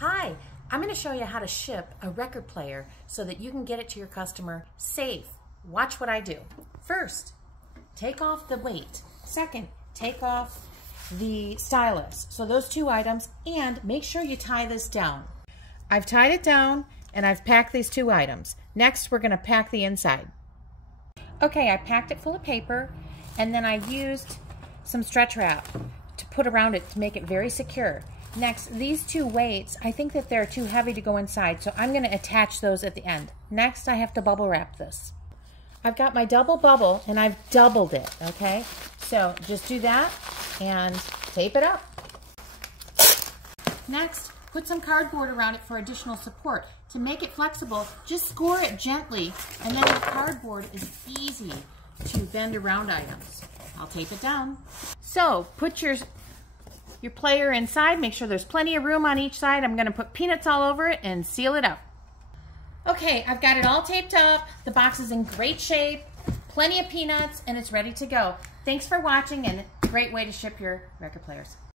Hi, I'm going to show you how to ship a record player so that you can get it to your customer safe. Watch what I do. First, take off the weight. Second, take off the stylus. So those two items, and make sure you tie this down. I've tied it down and I've packed these two items. Next, we're going to pack the inside. Okay, I packed it full of paper and then I used some stretch wrap to put around it to make it very secure. Next, these two weights, I think that they're too heavy to go inside, so I'm going to attach those at the end. Next, I have to bubble wrap this. I've got my double bubble and I've doubled it, okay? So just do that and tape it up. Next, put some cardboard around it for additional support. To make it flexible, just score it gently, and then the cardboard is easy to bend around items. I'll tape it down. So put your player inside. Make sure there's plenty of room on each side. I'm going to put peanuts all over it and seal it up. Okay, I've got it all taped up. The box is in great shape, plenty of peanuts, and it's ready to go. Thanks for watching, and a great way to ship your record players.